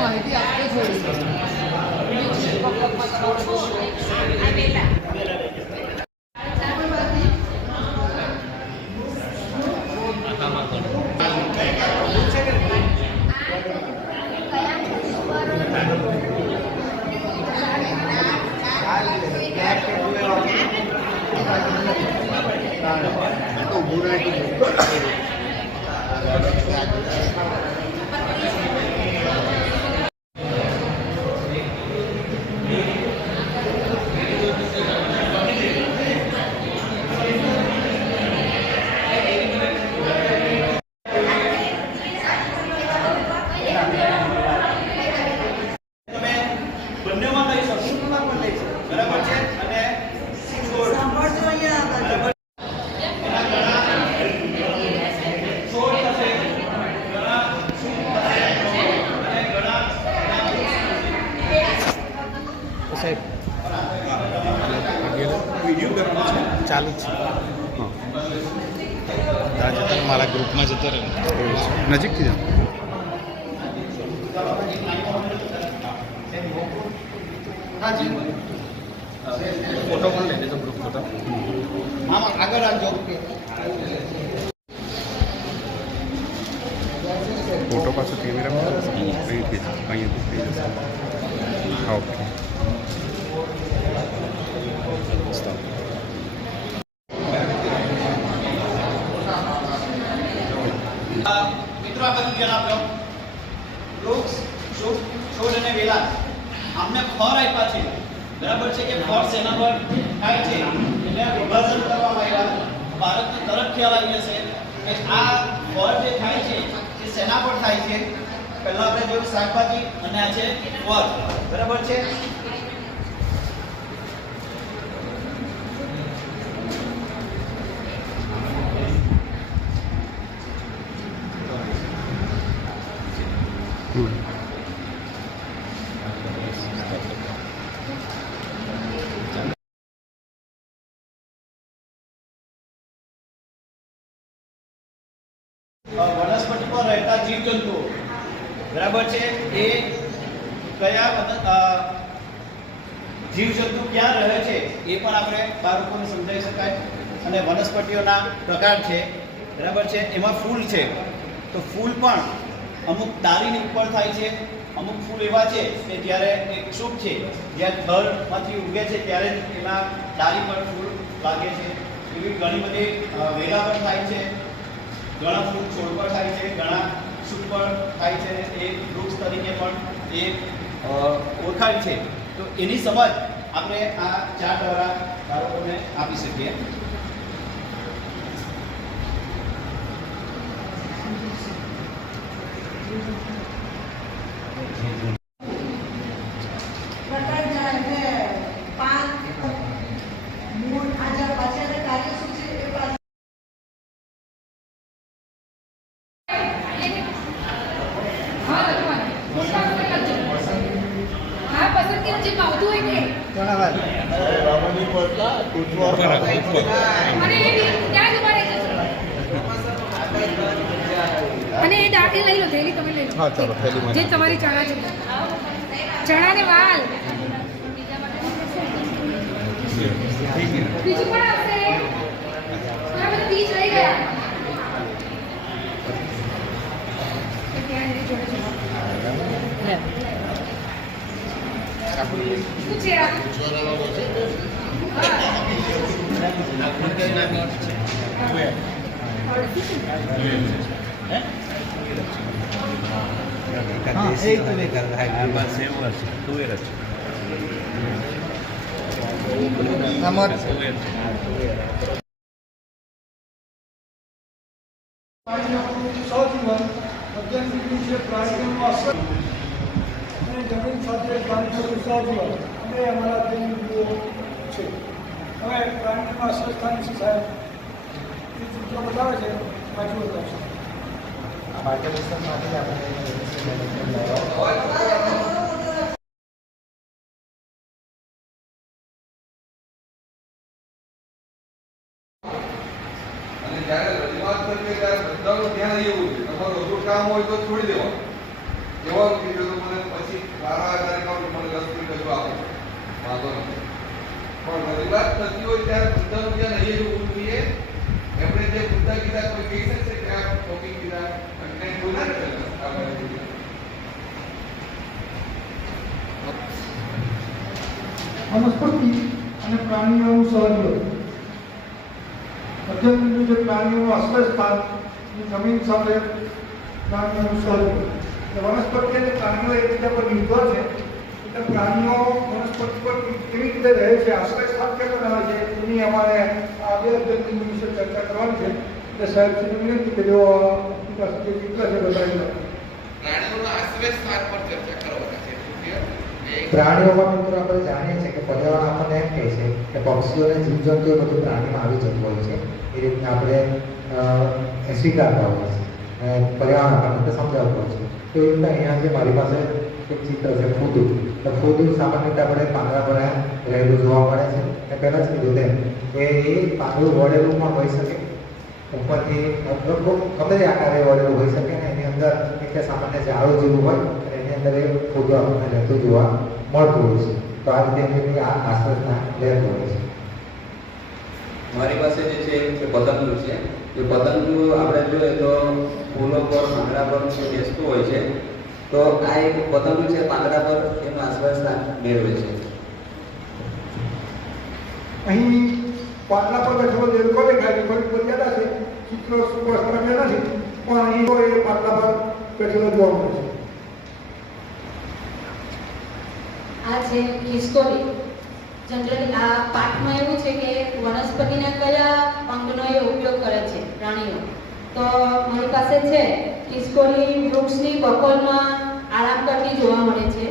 માહિતી આપજો થોડી. ચાલુ છે. તાજેતર મારા ગ્રુપમાં જતો રહ્યો નજીકથી જાઓ. ફોટો પણ લઈ લેજો, ગ્રુપ ફોટો. આગળ આવજો. ફોટો પાછો કેમેરામાં અહીંથી થઈ જશે. હા, ઓકે. મિત્રો આ બધું ધ્યાન આપજો. વૃક્ષ, શુભ, છોડ અને વેલા આમને ફળ આપ્યા છે. બરાબર છે કે ફળ શેના પર થાય છે એટલે વિભાજન કરવામાં આવ્યા. ભારતને તરત ખ્યાલ આવી જશે કે આ ફળ જે થાય છે એ શેના પર થાય છે. પહેલા આપણે જોયું શાકભાજી અને આ છે ફળ. બરાબર છે. વનસ્પતિ પર રહેતા જીવજંતુઓ બરાબર છે એ કયા જીવજંતુ ક્યાં રહે છે એ પણ આપણે બાળકોને સમજાવી શકાય. અને વનસ્પતિઓના પ્રકાર છે બરાબર છે. એમાં ફૂલ છે તો ફૂલ પણ અમુક ડાળીની ઉપર થાય છે. અમુક ફૂલ એવા છે કે જ્યારે એક શુભ છે જ્યાં થડમાંથી ઉગે છે ત્યારે એના ડાળી પર ફૂલ લાગે છે. એવી ઘણી બધી વેલા પર થાય છે. ઘણા ફૂલ છોડ પર થાય છે, ઘણા શુભ પર થાય છે. એ વૃક્ષ તરીકે પણ એ ઓળખાય છે. તો એની સમજ આપણે આ ચાર્ટ દ્વારા બાળકોને આપી શકીએ. અને એ દાટી લઈ લો, થેલી તમે લઈ લો. હા ચાલો, થેલી જે તમારી ચણા છે, ચણા ને વાલ બીજું પણ આવશે. આ બધું બીજ લઈ ગયા. શું છે આ? સૌથી અત્યાર સુધી જે પ્રાણીઓનો અસર અને જમીન સાથે પ્રાણી સાથે અને અમારા જે બિંદુઓ છે. હવે પ્રાણીનું આશ્રયસ્થાન છે સાહેબ, જે ચિત્ર બતાવે છે પાછું બતાવશે. આ માર્ગદર્શનમાંથી આપણે અને જ્યારે રજૂઆત કરીએ ત્યારે બધાનું ધ્યાન એવું છે તમારું અઘરું કામ હોય તો છોડી દેવાનું. જવાનું કીધું તો મને પછી 12 તારીખ મને 10 મિનિટ હજુ આપો, વાંધો નથી. પણ રજૂઆત થતી હોય ત્યારે બધાનું ધ્યાન અહીંયા જોવું જોઈએ. એમણે જે મુદ્દા કીધા કોઈ કહી શકશે કે આ ટોપિક કીધા અને કોઈ ના વનસ્પતિ અને પ્રાણીઓનું સહયોગ. મધ્યમ બિંદુ જે પ્રાણીઓનું આશ્રયસ્થાન, જમીન સાથે પ્રાણીઓનું સહયોગ. વનસ્પતિ અને પ્રાણીઓ એકબીજા પર નિર્ભર છે. એટલે પ્રાણીઓ વનસ્પતિ પર કેવી રીતે રહે છે, આશ્રયસ્થાન કેમ બનાવે છે, એની અમારે આ બે મધ્યમ બિંદુ વિશે ચર્ચા કરવાની છે. એટલે સાહેબશ્રીને વિનંતી કે જો જે ચિત્ર છે બતાવી પ્રાણીઓના આશ્રય સ્થાન પર ચર્ચા કરવાના છે. પ્રાણીઓમાં મિત્રો આપણે જાણીએ છીએ કે પર્યાવરણ આપણને એમ કહે છે કે પક્ષીઓ અને જીવજંતુઓ બધું પ્રાણીમાં આવી જતું હોય છે. એ રીતના આપણે સ્વીકારતા હોઈએ છીએ. પર્યાવરણ આપણને સમજાવતું હોય છે. તો એ રીતે અહીંયા જે મારી પાસે એક ચિત્ર છે ફૂદુ. તો ફૂદુ સામાન્ય રીતે આપણે પાંદડા પર રહેલું જોવા મળે છે. મેં પહેલાં જ કીધું તેમ કે એ પાંદડું વળેલું પણ હોઈ શકે, ઉપરથી ગમે તે આકારે વળેલું હોઈ શકે ને એની અંદર એક સામાન્ય ઝાડું જેવું હોય અને એની અંદર એ ફૂદું આપણને રહેતું જોવા મળતું હોય છે. તો આ રીતે એમની આ આશ્રયસ્થાન રહેતું હોય છે. મારી પાસે જે છે એ પતંગનું છે. એ પતંગનું આપણે જોઈએ તો ફૂલો પર પાંદડા પર બેસતું હોય છે. તો આ એક પતંગ છે પાંદડા પર એનું આશ્રયસ્થાન મેળવે છે. અહીં પાંદડા પર બેઠેલો દેડકો દેખાય છે, થોડીક મર્યાદા છે, ચિત્રો સ્પષ્ટ નથી, પણ અહીં તો એ પાંદડા પર બેઠેલો જોવા મળે છે. આ છે ખિસકોલી. જનરલી આ પાઠમાં એવું છે કે વનસ્પતિના કયા અંગનો એ ઉપયોગ કરે છે પ્રાણીઓ. તો મારી પાસે છે ખિસકોલી વૃક્ષની બકોલમાં આરામ કરતી જોવા મળે છે.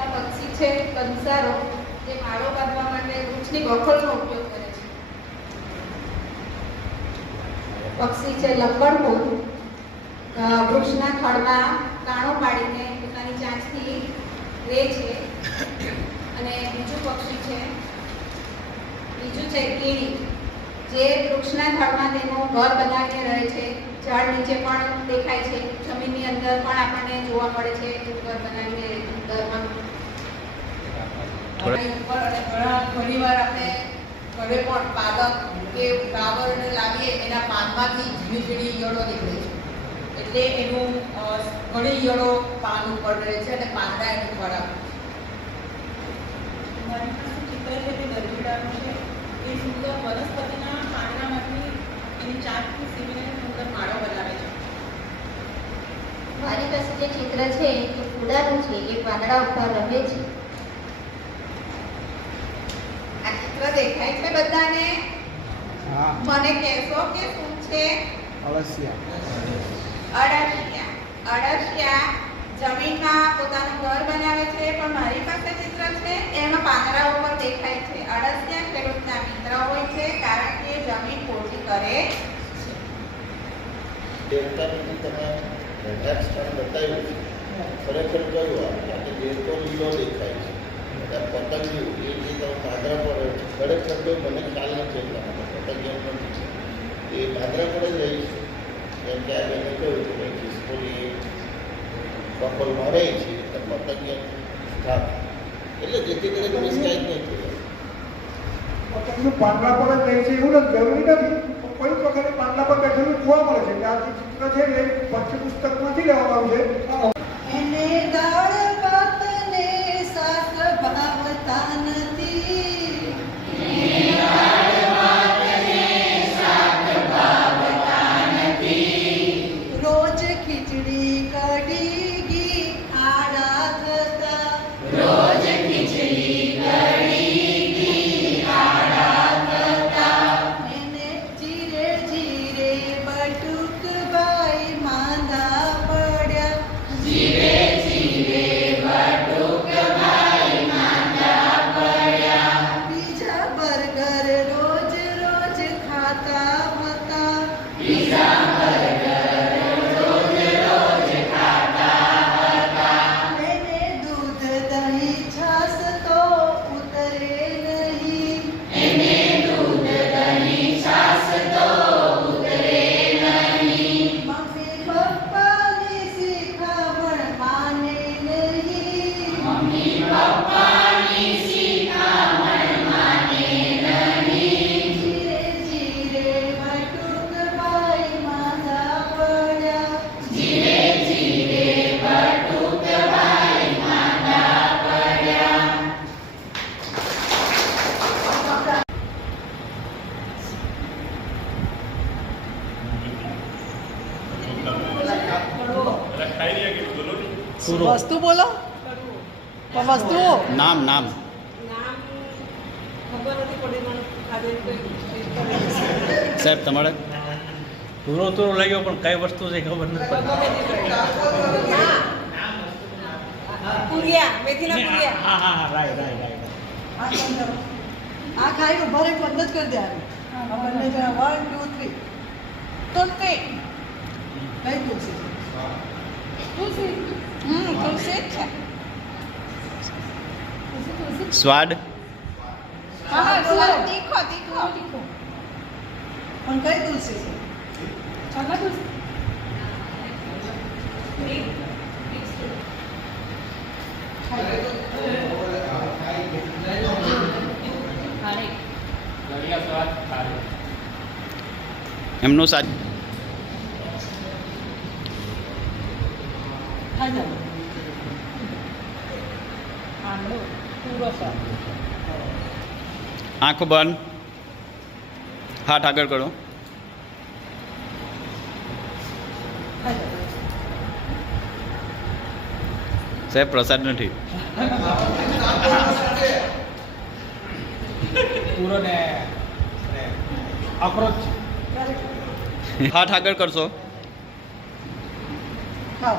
આ પક્ષી છે કંસારો, જે માળો બાંધવા માટે વૃક્ષની બકોલનો ઉપયોગ કરે છે. પક્ષી છે લક્કડફૂલ, વૃક્ષના થડમાં કાણો પાડીને પોતાની ચાંચથી રહે છે. અને બીજું પક્ષી છે, બીજું છે કીડી, જે વૃક્ષના થડમાં તેનું ઘર બનાવીને રહે છે. ઝાડ નીચે પણ દેખાય છે, જમીનની અંદર પણ આપણને જોવા મળે છે ઘર બનાવીને ઘરમાં. ઘણી વાર આપણે ઘરે પણ પાલક કે ફ્લાવરને લાવીએ એના પાનમાંથી ઝીણી ઝીણી ઈયળો નીકળે છે. એટલે એનું ઘણી ઈયળો પાન ઉપર રહે છે અને પાંદડા એનું ખોરાક. મારી પાસે ચિત્ર છે તે ગરબીડાનું છે. એ સુંદર વનસ્પતિના પાંદડામાંથી એની ચાંચથી સીવીને સુંદર માળો બનાવે છે. મારી પાસે જે ચિત્ર છે એ ફૂદાનું છે, એ પાંદડા ઉપર રહે છે. આ ચિત્ર દેખાય છે બધાને? મને કહેશો કે શું છે? અળસિયા જમીનમાં પોતાનું ઘર બનાવે છે, પણ મારી પાસે ચિત્ર છે એમાં પાંદડા ઉપર દેખાય છે. અળસિયા ખેડૂતના મિત્ર હોય છે કારણ કે જમીન પોચી કરે છે. દેડકાનું તમે સ્થાન બતાવ્યું છે, ખરેખર કહ્યું આપણે દેડકો લીલો દેખાય છે, બધા પતંગિયું એ જે તમે પાંદડા પર ખરેખર તો મને ખ્યાલ નથી એટલા માટે પતંગિયા નથી છે એ પાંદડા પર જ રહી છે. જેમ કે આજે મેં કહ્યું કે ભાઈ ખિસકોલી બકોલમાં રહે છે તો પતંગિયા સ્થાન એટલે જેથી કરીને મિસગાઈડ નહીં થયું. પતંગનું પાંદડા પર જ રહે છે એવું નથી, જરૂરી નથી. કોઈ વખતે પાંદડા પર બેઠેલું જોવા મળે છે. આ જે ચિત્ર છે એ પાઠ્યપુસ્તકમાંથી લેવામાં આવ્યું છે. એને દાળ ભાતને શાક ભાવતા નથી. રોજ ખીચડી કઢી ઘી આડા થતા. એને જીરે જીરે બટુક ભાઈ માંદા પડ્યા. વસ્તુ બોલો પણ વસ્તુઓ નામ નામ નામ ખબર નથી પડી મને ખાલી સાહેબ તમારે પૂરો તો લાગ્યો પણ કઈ વસ્તુ છે ખબર નથી પુરિયા મેથીના પુરિયા હા હા હા રાઈટ રાઈટ રાઈટ આ ખાઈ ઉભા રહી બંધ જ કરી દે આ બંને જણા 1 2 3 તુલસી કઈ તુલસી તુલસી તુલસી જ છે સ્વાદ હા સ્વાદ તીખો તીખો પણ કઈ તુલસી છે ચાલા તુલસી એમનું સાચ ખાઈ જાવ આંબળો પૂરો સ્વાદ આંખ બંધ હાથ આગળ કરો ખાઈ જાવ સાહેબ પ્રસાદ નથી પૂરો ને અપ્રોચ હાથ આગળ કરશો ખાઓ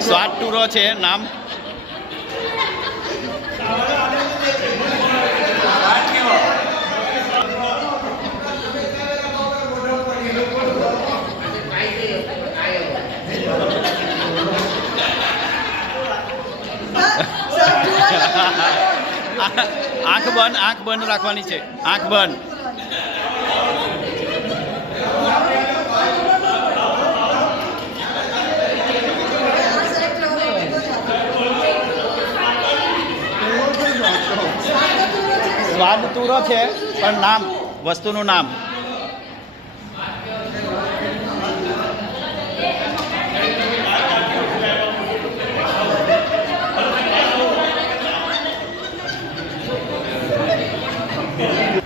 સ્વાદ ટૂરો છે નામ આંખ બંધ રાખવાની છે આંખ બંધ સ્વાદ તૂરો છે પણ નામ વસ્તુનું નામ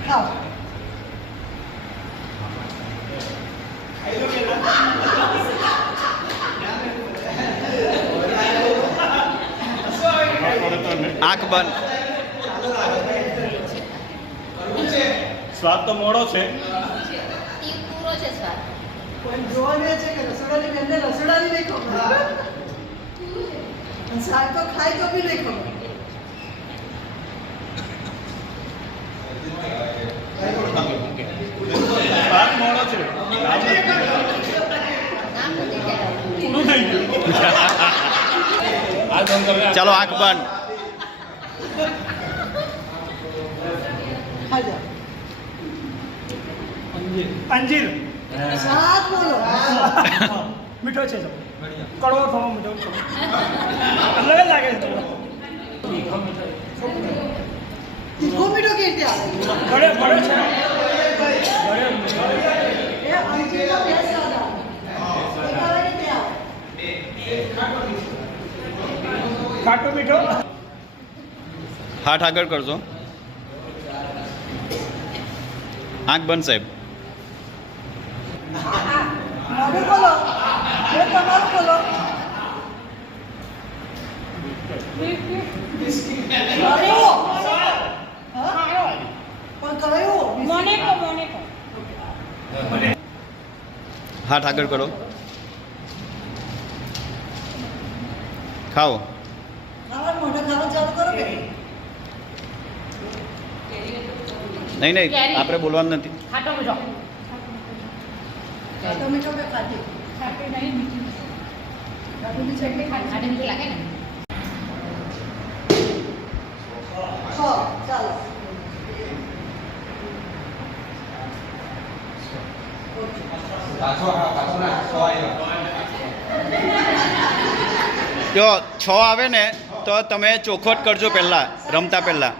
ખાઓ આંખ બંધ સ્વાદ તો મોડો છે પૂરો છે સ્વાદ કોઈ જોવા દે છે કે રસોડાની બેનને રસોડાની નહીં ખબર અને શાક તો ખાય તો બી નહીં ખબર સ્વાદ મોડો છે પૂરું થઈ ગયું ચાલો આંખ બંધ ખાઈ જાઓ અંજીર સ્વાદ બોલો મીઠો છે કડવો થવો મીઠો અલગ જ લાગે છે તીખો મીઠો કેવી રીતે આવે ઘરે ઘરે છે એ અંજીરનો બે સ્વાદ આવે બતાવે ને તે આવે ખાટો મીઠો હાથ આગળ કરજો આંખ બંધ સાહેબ મારું બોલો એ તમારું બોલો કયો હા પણ કયો મોનેકો હાથ આગળ કરો ખાઓ ખાવા મોઢા ખાવા ચાલુ કરો કે નહીં નહીં આપણે બોલવાનું નથી ખાટો મીઠો ખાટો મીઠો કે ખાટી ખાટી નહીં મીઠી ખાટી મીઠી એટલે ખાટી મીઠી લાગે ને હા ચાલો જો 6 આવે ને તો તમે ચોખવટ કરજો પહેલાં રમતા પહેલાં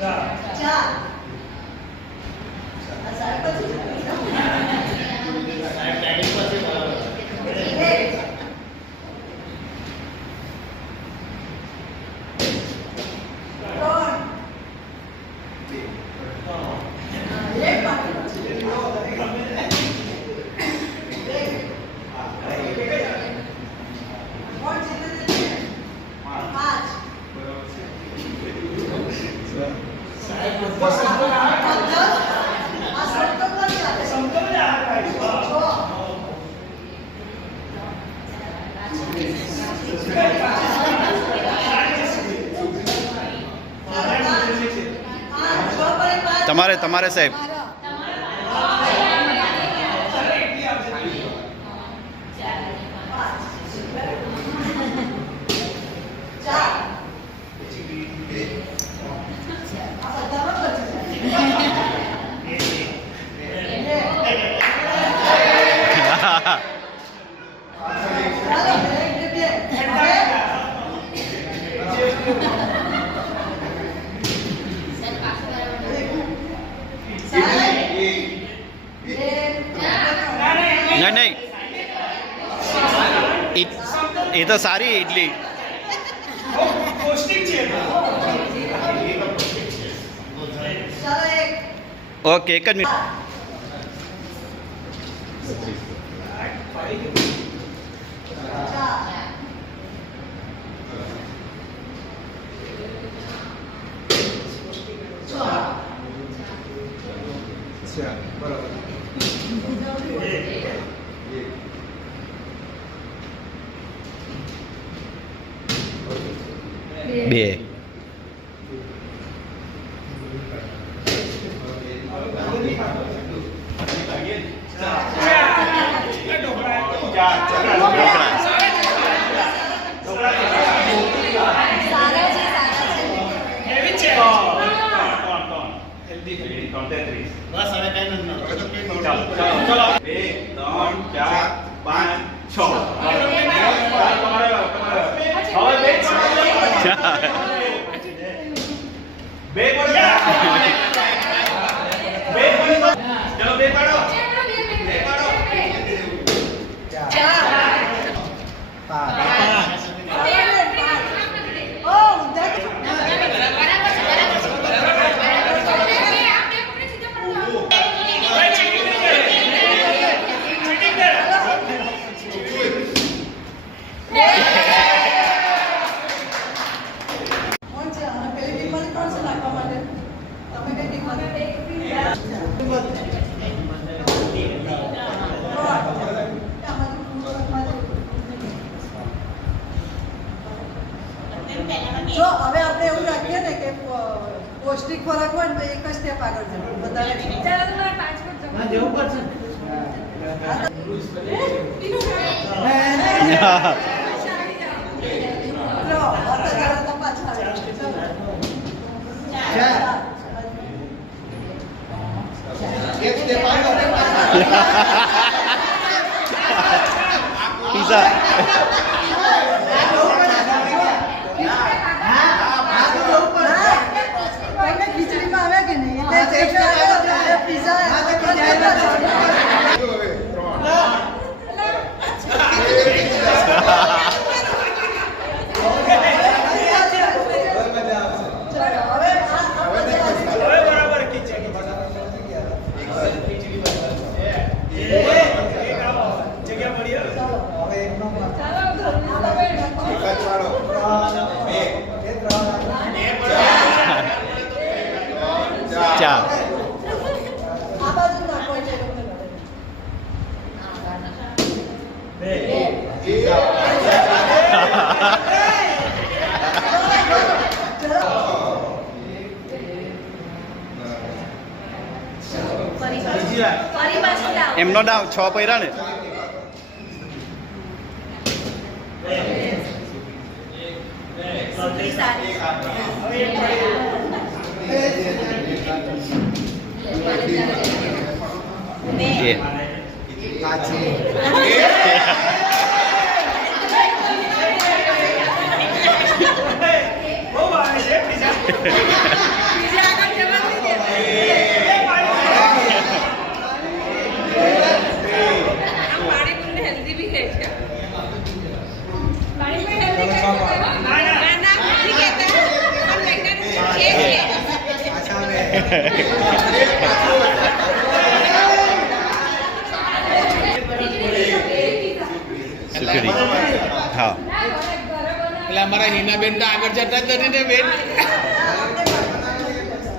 ચાર. આ સાહેબ પછી એક. તમારે સાહેબ નહીં એ તો સારી ઇડલી ઓકે એક જ મિનિટ બે જો હવે આપણે એવું રાખીએ ને કે પૌષ્ટિક ખોરાક હોય ને તો એક જ સ્ટેપ આગળ જવું વધારે જવું પડશે પીઝા ખીચડીમાં આવે કે નહીં એટલે ચાર એમનો ડાઉન 6 પૈરા ને હેલ્ધી બી રહે છે સુખડી હા એટલે અમારા હિનાબેન તો આગળ જતા જ નથી ને બેન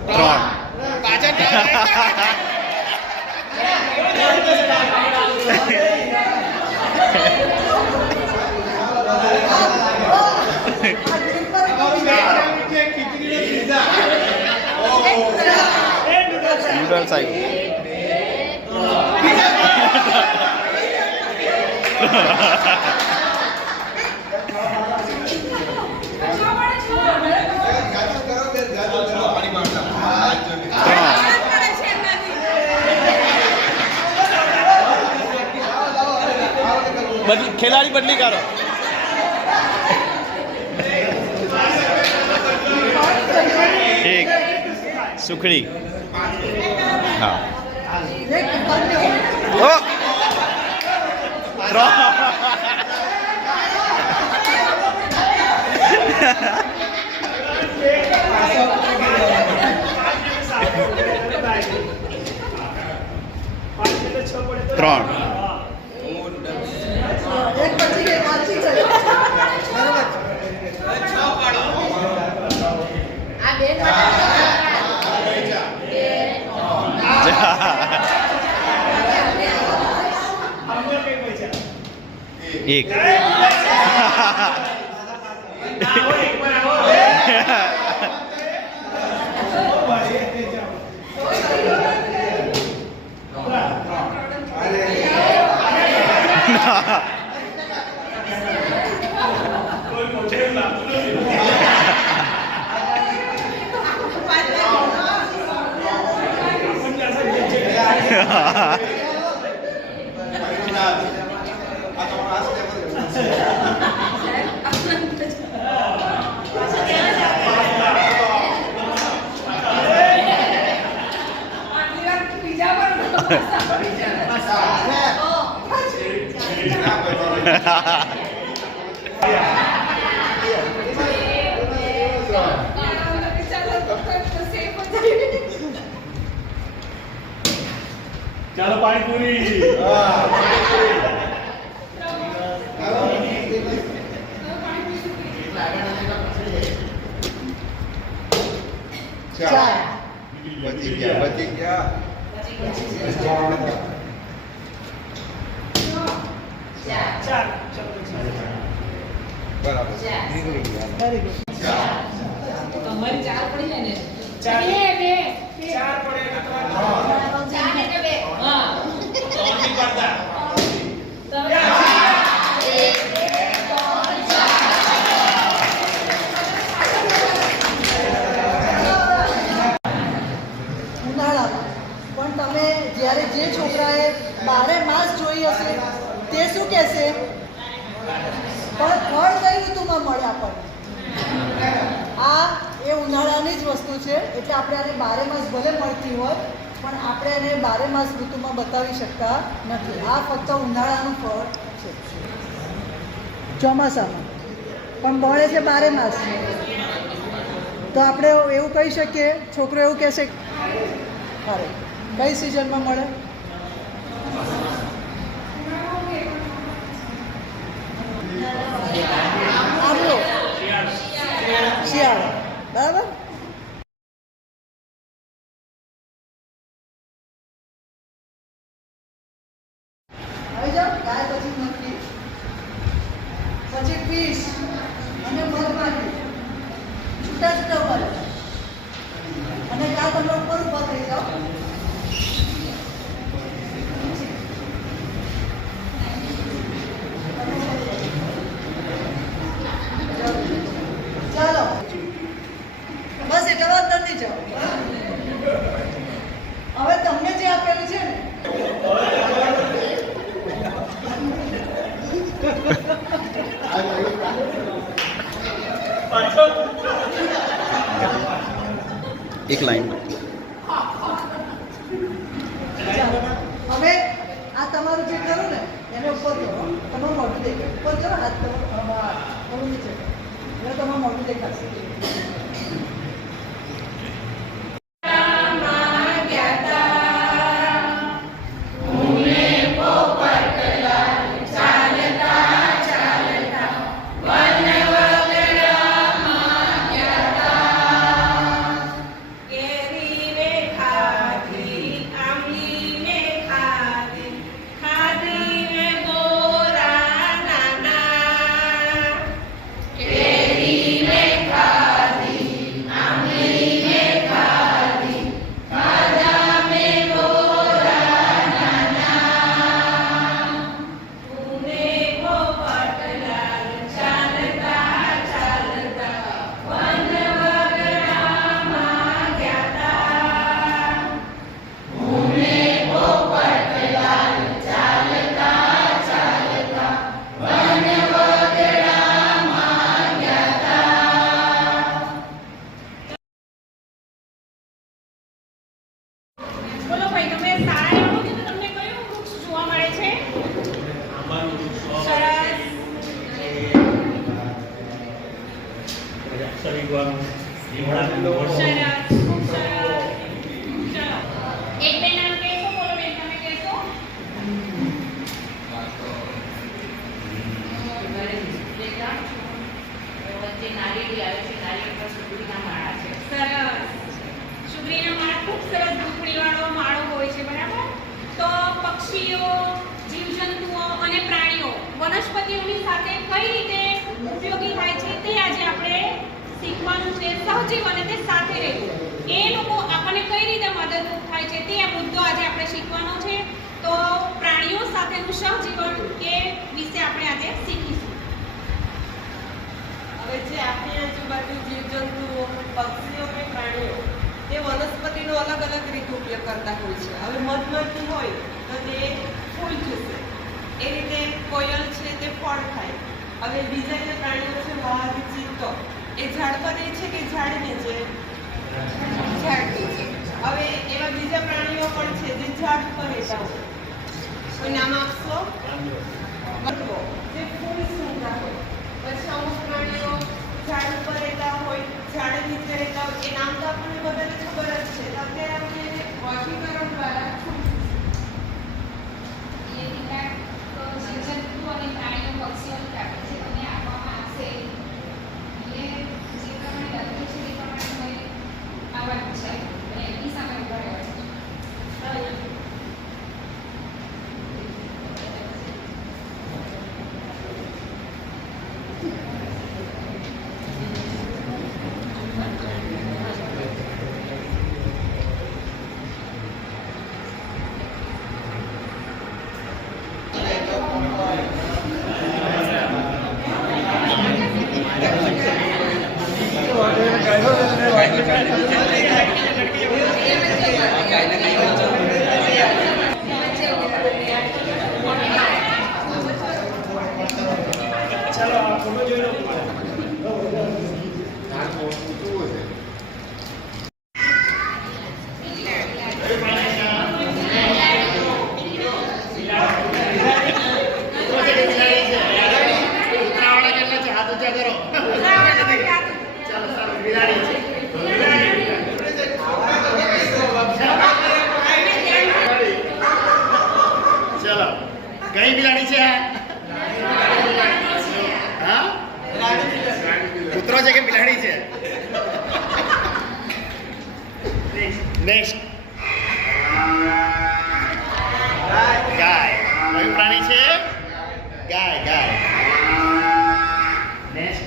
3 પાછળ નૂડલ્સ આવી ખેલાડી બદલી કરો. એક સુખડી હા ઓ 3 એક ચાલો પાણીપુરી બચી ગયા બરાબર તમારી 4 પડી જાય ને 4 પડે હા ઉનાળામાં પણ તમે જ્યારે જે છોકરાએ 12 માસ જોઈ હશે તે શું કહેશે પણ ફળ કઈ ઋતુમાં મળે આપણને આ એ ઉનાળાની જ વસ્તુ છે એટલે આપણે આને 12 માસ ભલે મળતી હોય પણ આપણે એને 12 માસ ઋતુમાં બતાવી શકતા નથી. આ ફક્ત ઉનાળાનું ફળ છે ચોમાસામાં પણ મળે છે 12 માસ. તો આપણે એવું કહી શકીએ છોકરો એવું કહેશે અરે કઈ સિઝનમાં મળે આંબલો શિયાળો બરાબર હવે જાઓ ગાય પછી મટકી પછી પીસ અને મધમાખી છૂટા છૂટા ઉભા રહે અને ત્યાં તમે ઉપર ઉભા થઈ જાઓ ચાલો બસ એટલા અંદર નહીં જાઓ હવે તમને જે આપેલું છે ને એક લાઈનમાં. હવે આ તમારું જે કરો ને એને ઉપર કરો, તમારું મોઢું દેખાય. ઉપર કરો, હાથ તમારું નીચે કરો. હવે તમારું મોઢું દેખાશે. બોલો ભાઈ, તમે શાળાએ આવો છો તો તમને કયું વૃક્ષ જોવા મળે છે? સરસ, ખૂબ સરસ. ચલો, એક બે નામ કહેશો? બોલો બેન, તમે કહેશો? વચ્ચે નારિયેળી આવે છે, નારિયેળ પર સુગડીના માળા છે. સરસ. સુગડીના માળા ખૂબ સરસ દૂધણીવાળો માળો હોય છે, બરાબર? તો પક્ષીઓ, જીવજંતુઓ અને પ્રાણીઓ વનસ્પતિઓની સાથે કઈ રીતે ઉપયોગી થાય છે તે આજે આપણે શીખવાનું છે. સહજીવ અને તે સાથે રહેવું, એ લોકો આપણને કઈ રીતે મદદરૂપ થાય છે તે આ મુદ્દો આજે આપણે શીખવાનો છે. તો પ્રાણીઓ સાથેનું સહજીવન એ વિશે આપણે આજે શીખીશું. હવે જે આપણી આજુબાજુ જીવજંતુઓ, પક્ષીઓ કે પ્રાણીઓ તે વનસ્પતિનો અલગ અલગ રીતે ઉપયોગ કરતા હોય છે. હવે મધમાખી હોય તો તે ફૂલ ચૂસે, એ રીતે કોયલ છે તે ફળ ખાય. હવે બીજા જે પ્રાણીઓ છે, વાઘ, ચિત્તો, એ ઝાડ પર રહે છે કે ઝાડ નીચે? ઝાડ નીચે. હવે એવા બીજા પ્રાણીઓ પણ છે જે ઝાડ પર રહેતા હોય. કોઈ નામ આપશો? બતકો, જે ફૂલ સૂંઘતા હોય. પછી અમુક પ્રાણીઓ ઝાડ ઉપર રહેતા હોય, ઝાડ નીચે રહેતા હોય. એ નામ તો આપણને બધાને ખબર જ છે. તો અત્યારે આપણે એને વર્ગીકરણ દ્વારા એ કેટલાક જીવજંતુ અને પ્રાણીઓ, પક્ષીઓની કાપી છે અને આપવામાં આવશે. એટલે જે પ્રમાણે લખ્યું છે તે પ્રમાણે આવવાનું છે અને એની સામે ઉભા રહેવાનું છે. ચાલો આ ફોટો જોઈ લો. કઈ બિલાડી છે? હા, કૂતરો છે કે બિલાડી છે? નેક્સ્ટ ગાય. કયું પ્રાણી છે? ગાય. ગાય. નેક્સ્ટ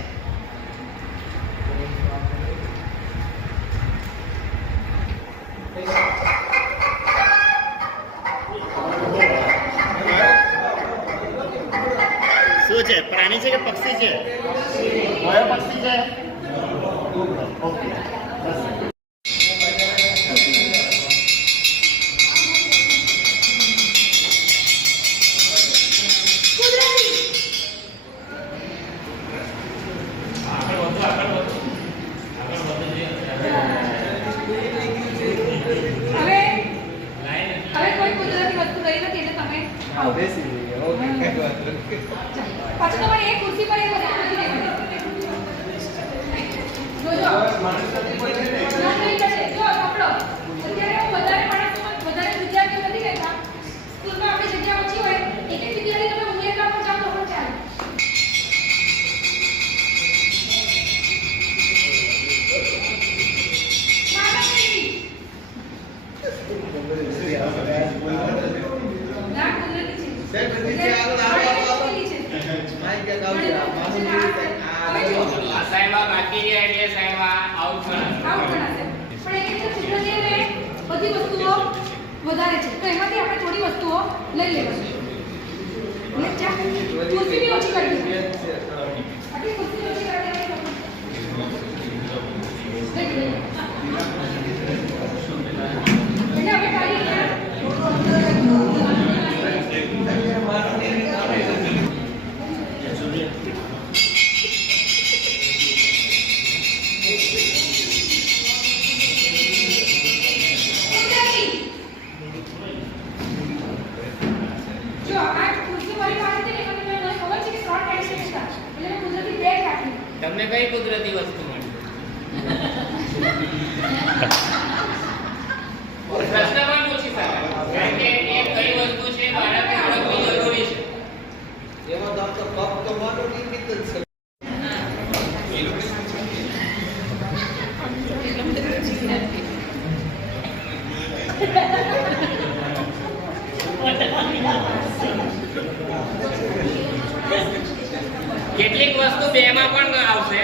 શું છે? પ્રાણી છે કે પક્ષી છે? કયો પક્ષી છે? ઓકે. પાછું તમારે એક ખુરશી પર એક વધારે નથી રહેવાનું. જોજો જો પકડો. અત્યારે હું વધારે માણસોમાં વધારે વિદ્યાર્થીઓ નથી કહેતા. સ્કૂલમાં આપણી જગ્યા ઓછી હોય, એક એક વિદ્યાર્થી તમે ઉમેરવા પણ જાઓ તો પણ ચાલે. બધી વસ્તુઓ વધારે છે તો એમાંથી આપણે થોડી વસ્તુઓ લઈ લેવાની. ખુરશી બી ઓછી કરી દીધી. આટલી ખુરશી ઓછી કરી દેવાની. હવે ખાલી તમને કઈ કુદરતી વસ્તુ મળી? પ્રશ્ન પણ પૂછી શકાય કારણ કે એ કઈ વસ્તુ છે બાળકને ઓળખવી જરૂરી છે. એમાં તો ફક્ત માનો નિમિત્ત જ છે. કેટલીક વસ્તુ બે માં પણ આવશે.